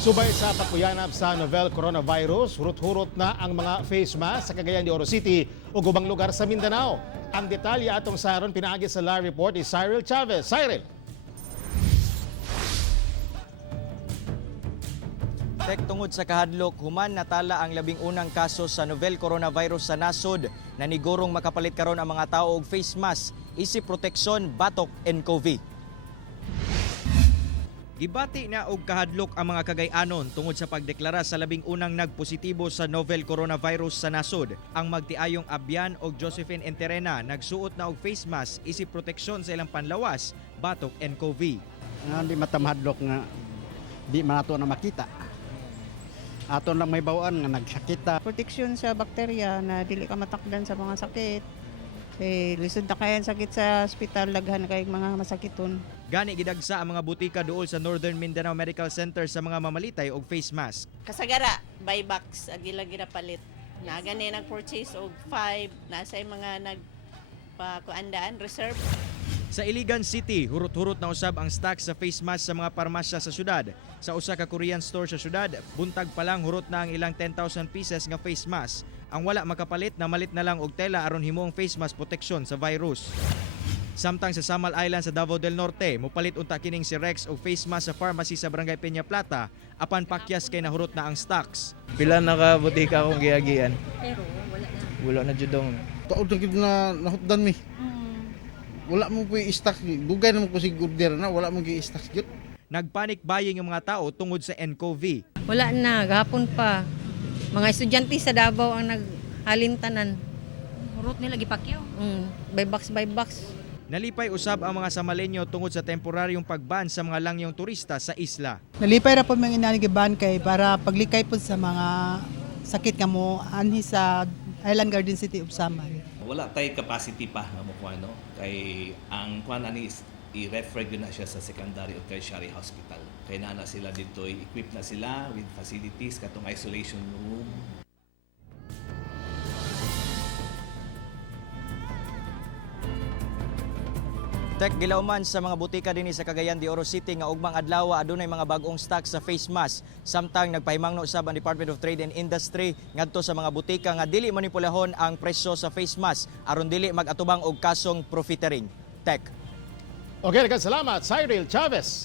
Subay sa pagkuyanap sa novel coronavirus, hurot-hurot na ang mga face mask sa Cagayan de Oro City o gubang lugar sa Mindanao. Ang detalye atong saron pinaagi sa live report ni Cyril Chavez. Cyril! Tek tungod sa kahadlok, human natala ang labing unang kaso sa novel coronavirus sa nasod na nigurong makapalit karon ang mga tao og face mask, isip proteksyon, batok, and COVID. Gibati na og kahadlok ang mga Cagayanon tungod sa pagdeklara sa labing unang nagpositibo sa novel coronavirus sa nasod. Ang magtiayong Abyan og Josephine Enterena nagsuot na og face mask isip proteksyon sa ilang panlawas, batok, and COVID. Di matamhadlok nga di man ato na makita. Aton lang may bawaan nga nagsakita. Proteksyon sa bakterya na dili ka matakdan sa mga sakit. Lisod na kayan sakit sa ospital, daghan kay mga masakiton. Gani gidagsa ang mga butika duol sa Northern Mindanao Medical Center sa mga mamalitay og face mask. Kasagara, buy box, agila palit. Na gani nag-purchase og 5, nasa mga nagpakuandaan, reserve. Sa Iligan City, hurot-hurot na usab ang stock sa face mask sa mga parmasya sa syudad. Sa usa ka Korean store sa syudad, buntag pa lang hurot na ang ilang 10,000 pieces nga face mask. Ang wala makapalit na malit na lang og tela aron himong face mask proteksyon sa virus. Samtang sa Samal Island sa Davao del Norte, mupalit unta kining si Rex og face mask sa pharmacy sa Barangay Peña Plata apan pakyas kay nahurot na ang stocks. Pila na ka butika akong giagian. Pero wala na. Wala na judong. Taod na nahutdan mi. Wala mo po i-stock. Dugay naman ko si Gurder na, wala mo i-stock yun. Nagpanic buying yung mga tao tungod sa nCoV. Wala na, gahapon pa. Mga estudyante sa Davao ang naghalintanan. Hurot nila gipakyaw. By box. Nalipay usab ang mga Samalenyo tungod sa temporaryong pagban sa mga langyong turista sa isla. Nalipay ra po mga inanigiban kay para paglikay po sa mga sakit nga mo anhi sa Island Garden City of Samar. Wala tay capacity pa nga mo kuan no kay ang kuan ani i-refer gyud na siya sa secondary o tertiary hospital. Kay na sila dito equipped na sila with facilities katong isolation room. Tek gilauman sa mga butika dinhi sa Cagayan de Oro City nga ugmang adlaw adunay mga bag-ong stock sa face mask. Samtang nagpahimangno usab ang Department of Trade and Industry ngadto sa mga butika nga dili manipulahon ang presyo sa face mask aron dili mag-atubang og kasong profiteering. Tek. Okay, salamat, Cyril Chavez.